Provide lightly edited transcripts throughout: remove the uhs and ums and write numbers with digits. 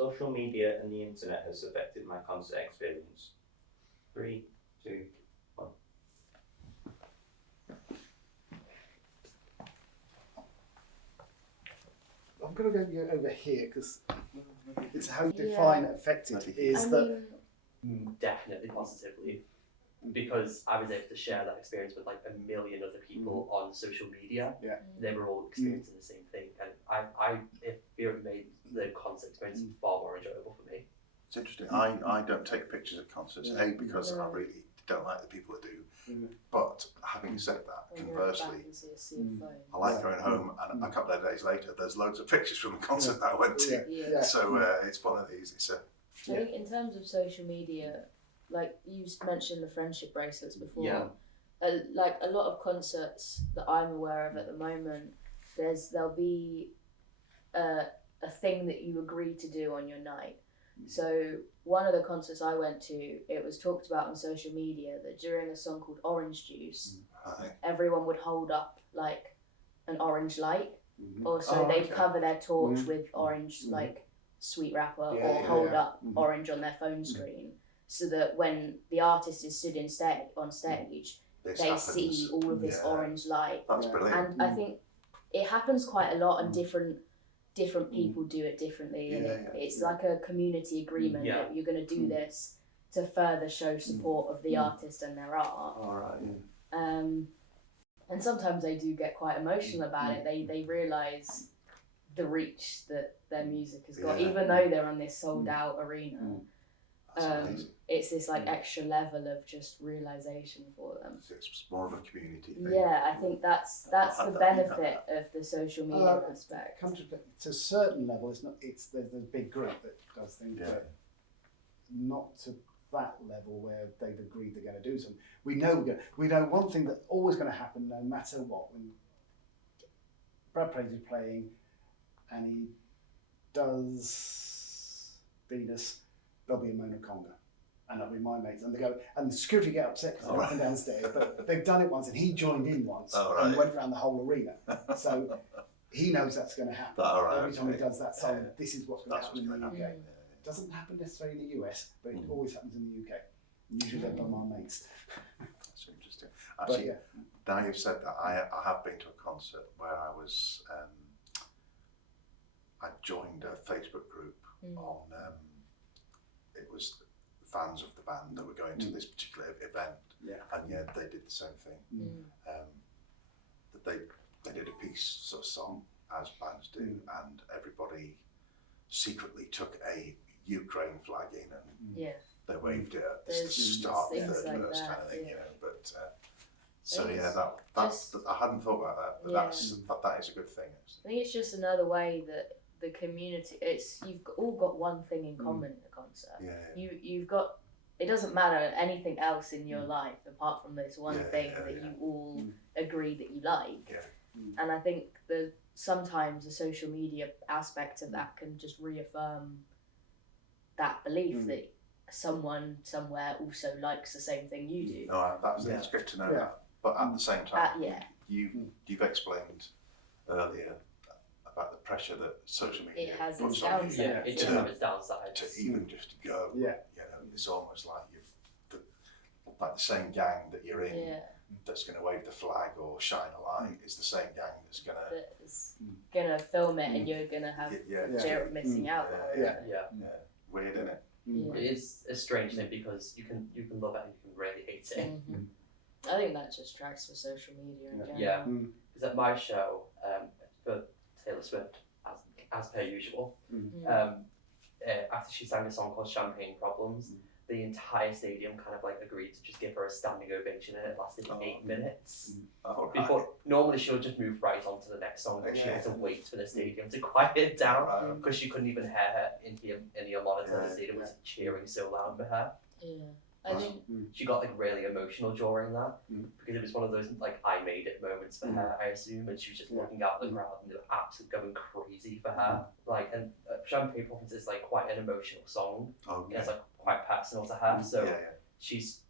social media and the internet has affected my concert experience. 3, 2, 1. I'm going to go over here because it's how you define affected Definitely positively, because I was able to share that experience with like a million other people on social media. Yeah. They were all experiencing the same thing, and I feel it made the concert experience far more enjoyable for me. It's interesting. I don't take pictures at concerts, because I really don't like the people that do. But having said that, conversely, I like going home and a couple of days later, there's loads of pictures from the concert that I went to. So it's one of these. It's I think in terms of social media, like you mentioned the friendship bracelets before. Like a lot of concerts that I'm aware of at the moment, there'll be a thing that you agree to do on your night. So one of the concerts I went to, it was talked about on social media that during a song called Orange Juice, everyone would hold up like an orange light, or so they'd cover their torch with orange like sweet wrapper, or hold up orange on their phone screen, so that when the artist is stood on stage, they see all of this orange light. That's brilliant. And I think it happens quite a lot, and different people do it differently, and it's like a community agreement that you're going to do this to further show support of the artist and their art. And sometimes they do get quite emotional about it. They realise the reach that their music has got, even though they're on this sold out arena. It's this like extra level of just realisation for them. It's more of a community thing. Yeah, I think that's the benefit of the social media aspect. Come to a certain level, there's a big group that does things, but not to that level where they've agreed they're going to do something. We know one thing that's always going to happen, no matter what. When Brad Praise is playing and he does Venus, there'll be a Mona Conga. And that'll be my mates. And they go, and the security get upset because they're up and downstairs. But they've done it once, and he joined in once and went around the whole arena. So he knows that's going to happen. Every time he does that song, this is what's going to happen in the UK. It doesn't happen necessarily in the US, but it always happens in the UK. Usually done by my mates. That's interesting. Actually, now you've said that, I have been to a concert where I joined a Facebook group on, it was fans of the band that were going to this particular event, and they did the same thing. That they did a peace sort of song, as bands do, and everybody secretly took a Ukraine flag in and they waved it at the start of the third verse kind of thing, you know. But that's I hadn't thought about that, but that is a good thing. I think it's just another way that the community, you've all got one thing in common at the concert. You've got, it doesn't matter anything else in your life apart from this one thing that you all agree that you like. And I think sometimes the social media aspect of that can just reaffirm that belief that someone somewhere also likes the same thing you do. No, that's great to know that. But at the same time, you've explained earlier about the pressure that social media puts on you. It does have its downsides. To even just go, you know, it's almost like like the same gang that you're in that's going to wave the flag or shine a light is the same gang that's going to film it, and you're going to have fear of missing out. Weird, isn't it? It is a strange thing because you can love it and you can really hate it. I think that just tracks for social media in general. Yeah, because at my show for Taylor Swift, as per usual, after she sang a song called Champagne Problems, the entire stadium kind of like agreed to just give her a standing ovation, and it lasted 8 minutes. Before normally she'll just move right on to the next song, but she had to wait for the stadium to quiet down because she couldn't even hear her in the monitor. The stadium was cheering so loud for her. I think she got like really emotional during that because it was one of those like I made it moments for her, I assume, and she was just looking out at the crowd and they were absolutely going crazy for her. Like, and Champagne Problems is like quite an emotional song. It's like quite personal to her, so she's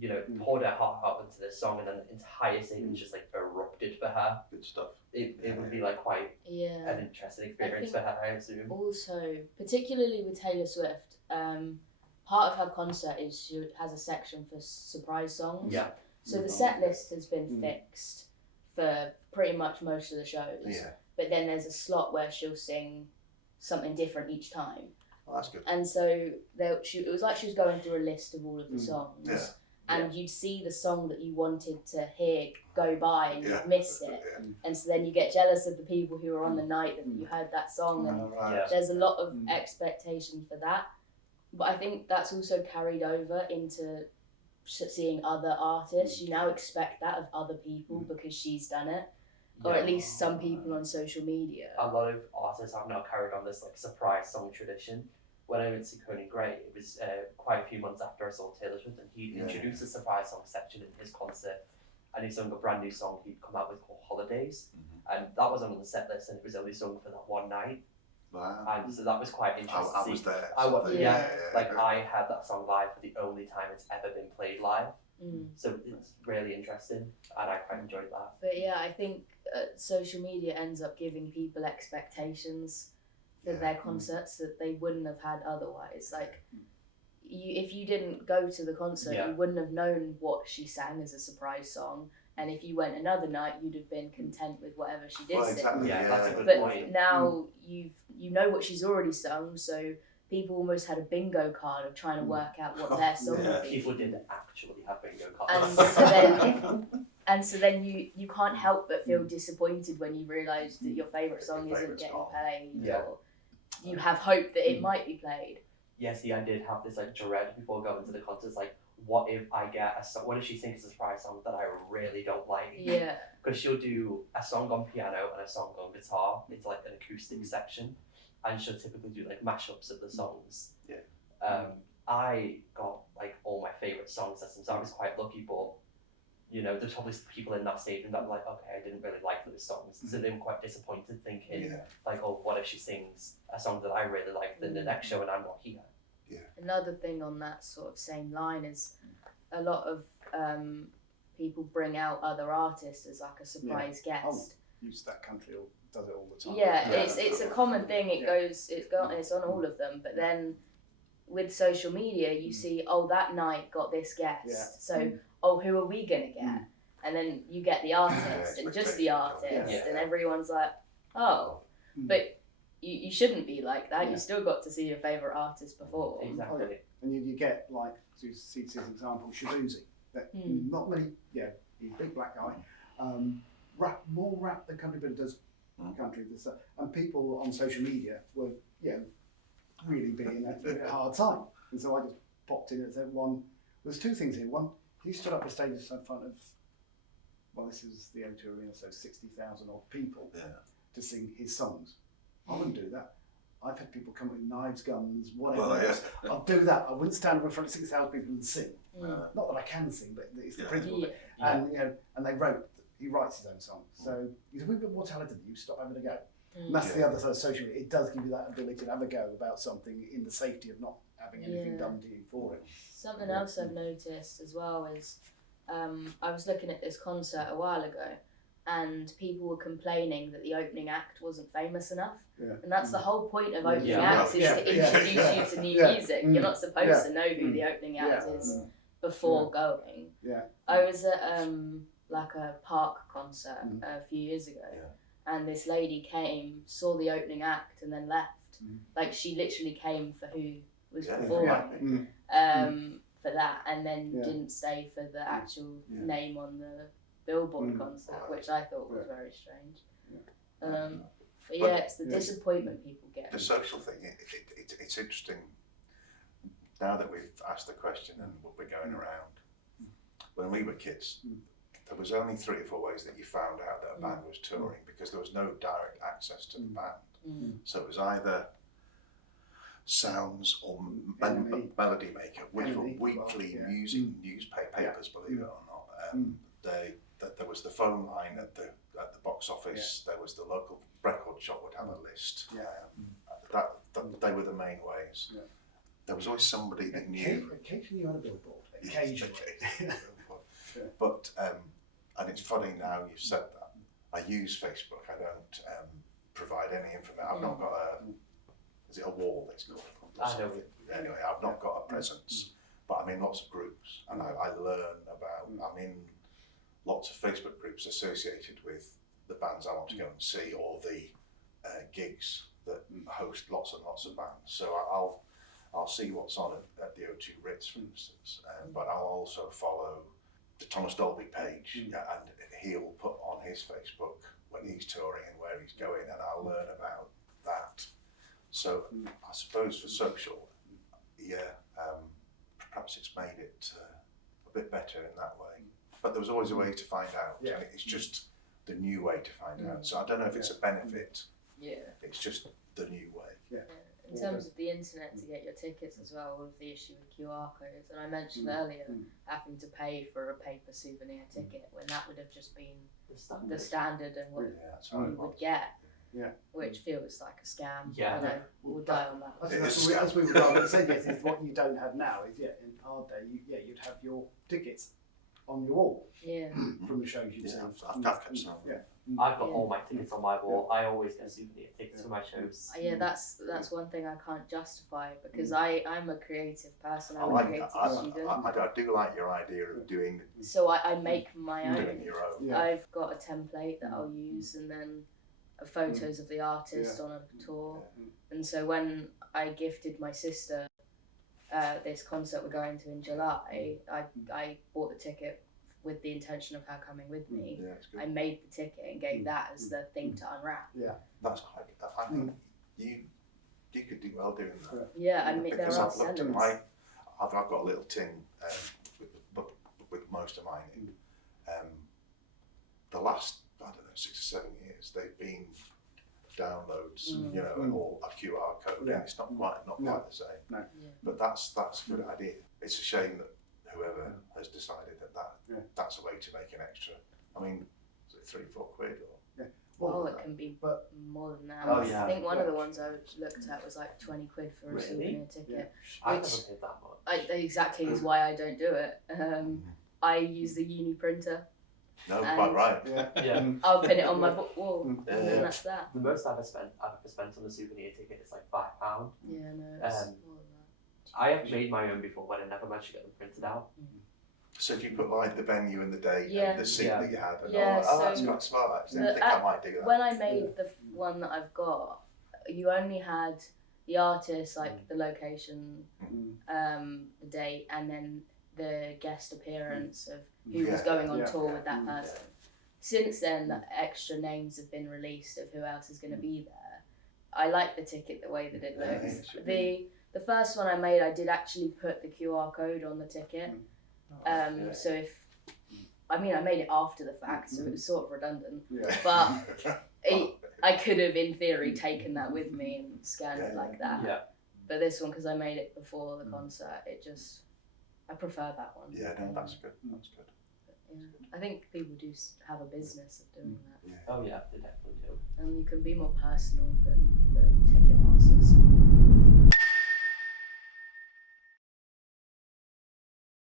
you know, poured her heart out into this song, and then the entire stadium just like erupted for her. Good stuff. It would be like quite Yeah. an interesting experience for her, I assume. Also, particularly with Taylor Swift, part of her concert is she has a section for surprise songs. Yeah. So the set list has been fixed for pretty much most of the shows. Yeah. But then there's a slot where she'll sing something different each time. Oh, that's good. And so it was like she was going through a list of all of the songs. Yeah. And you'd see the song that you wanted to hear go by and Yeah. you'd miss it. Yeah. And so then you get jealous of the people who were on the night that you heard that song. And Yeah. there's a lot of expectation for that. But I think that's also carried over into seeing other artists. You now expect that of other people because she's done it. Or at least some people on social media. A lot of artists have now carried on this like surprise song tradition. When I went to see Coney Gray, it was quite a few months after I saw Taylor Swift, and he introduced a surprise song section in his concert, and he sung a brand new song he'd come out with called Holidays, and that was on the set list, and it was only sung for that one night. Wow. And so that was quite interesting. I was there. I heard that song live for the only time it's ever been played live. So it's really interesting, and I quite enjoyed that. But yeah, I think social media ends up giving people expectations for their concerts that they wouldn't have had otherwise. Like, if you didn't go to the concert, you wouldn't have known what she sang as a surprise song. And if you went another night, you'd have been content with whatever she did sing. Exactly. That's a good But point. now you know what she's already sung, so people almost had a bingo card of trying to work out what their song would be. People did actually have bingo And cards. so then you can't help but feel disappointed when you realise that your favourite song isn't getting played, or you have hope that it might be played. Yeah, see, I did have this like dread before going to the concerts, like, what if I get a song, what if she sings a surprise song that I really don't like? Yeah. Because she'll do a song on piano and a song on guitar. It's like an acoustic section, and she'll typically do like mashups of the songs. Yeah. I got like all my favourite songs lessons, so I was quite lucky, but you know, there's probably people in that stadium that were like, okay, I didn't really like those songs, so they were quite disappointed, thinking like, oh, what if she sings a song that I really like in the next show and I'm not here? Another thing on that sort of same line is a lot of people bring out other artists as like a surprise guest. Use That Country does it all the time. Yeah, it's a common thing. It's on all of them. But then with social media, you see, oh, that night got this guest. So, oh, who are we gonna get? And then you get the artist and just the artist, and everyone's like, oh, but. You shouldn't be like that. You still got to see your favourite artist perform. Exactly. And you get, like, to see this example, Shabuzi. Not many, he's a big black guy. More rap than country, but he does country. And people on social media were, really being a hard time. And so I just popped in and said, there's two things here. One, he stood up on stage in front of, this is the O2 Arena, so 60,000 odd people to sing his songs. I wouldn't do that. I've had people come with knives, guns, whatever else. I'd do that. I wouldn't stand up in front of 6,000 people and sing. Not that I can sing, but it's the principle. And and he writes his own songs. So he's a wee bit more talented than you. Stop having a go. And that's the other side of social media. It does give you that ability to have a go about something in the safety of not having anything done to you for it. Something else I've noticed as well is I was looking at this concert a while ago, and people were complaining that the opening act wasn't famous enough. And that's the whole point of opening acts, is to introduce you to new music. You're not supposed to know who the opening act is before going. I was at like a park concert a few years ago, and this lady came, saw the opening act, and then left. Like, she literally came for who was performing for that, and then didn't stay for the actual name on the Billboard concert, which I thought was very strange. But it's the disappointment people get. The social thing, it's interesting. Now that we've asked the question and we're going around, when we were kids, there was only 3 or 4 ways that you found out that a band was touring, because there was no direct access to the band. So it was either Sounds or Melody Maker, which were weekly music newspapers, believe it or not. There was the phone line at the box office. There was the local record shop would have a list. They were the main ways. There was always somebody that knew. Occasionally you had a billboard. occasionally. But and it's funny now you've said that. I use Facebook. I don't provide any information. I've not got is it a wall it's called? I know. Anyway, I've not got a presence, but I'm in lots of groups and I learn about, I'm in lots of Facebook groups associated with the bands I want to go and see, or the gigs that host lots and lots of bands. So I'll see what's on at the O2 Ritz, for instance, but I'll also follow the Thomas Dolby page, and he'll put on his Facebook when he's touring and where he's going, and I'll learn about that. So I suppose for social, perhaps it's made it a bit better in that way. But there was always a way to find out, and it's just the new way to find out. So I don't know if it's a benefit. Yeah. It's just the new way. Yeah. In terms of the internet to get your tickets as well, with the issue with QR codes, and I mentioned earlier having to pay for a paper souvenir ticket when that would have just been the standard and what you would get, which feels like a scam. Yeah. I know, we'll die on that. I think as we were saying, yes, is what you don't have now is in our day, you'd have your tickets on your wall from the shows you've seen. I've kept some. I've got all my tickets on my wall. I always get souvenir tickets for my shows. Yeah, that's one thing I can't justify because I'm a creative person. I'm a creative student. I do like your idea of doing. So I make my own. Doing your own. Yeah. I've got a template that I'll use, and then photos of the artist on a tour. And so when I gifted my sister this concert we're going to in July, I bought the ticket with the intention of her coming with me. Yeah, it's good. I made the ticket and gave that as the thing to unwrap. Yeah. That's quite. I think you could do well doing that. Yeah, I mean there Because are I've looked sellers. at I've got a little tin with most of mine in. The last, I don't know, 6 or 7 years, they've been downloads, or a QR code, and it's not quite the same. No. Yeah. But that's a good idea. It's a shame that whoever has decided that's a way to make an extra. I mean, is it £3-4 or? Well, it can be more than that. Oh, yeah. I think one of the ones I looked at was like 20 quid for a souvenir ticket. I Which- never paid that much. Exactly is why I don't do it. I use the uni printer. No, And- quite right. Yeah. I'll pin it on my wall, Yeah. and that's that. The most I've ever spent on a souvenir ticket is like £5. Yeah, no, it's more than I have made my own before, but I never managed to get them printed out. So do you put like the venue and the date Yeah. and the seat that you had and Yeah, all that? that's so quite smart actually. I the- think I might do that. When I made the one that I've got, you only had the artist, like the location, the date, and then the guest appearance of who was going on tour with that person. Since then, the extra names have been released of who else is going to be there. I like the ticket the way that it looks. The first one I made, I did actually put the QR code on the ticket. So if I made it after the fact, so it was sort of redundant. But I could have, in theory, taken that with me and scanned it like that. Yeah. But this one, because I made it before the concert, I prefer that one. Yeah, no, that's good. That's good. Yeah. I think people do have a business of doing that, Oh yeah, they definitely do. and you can be more personal than the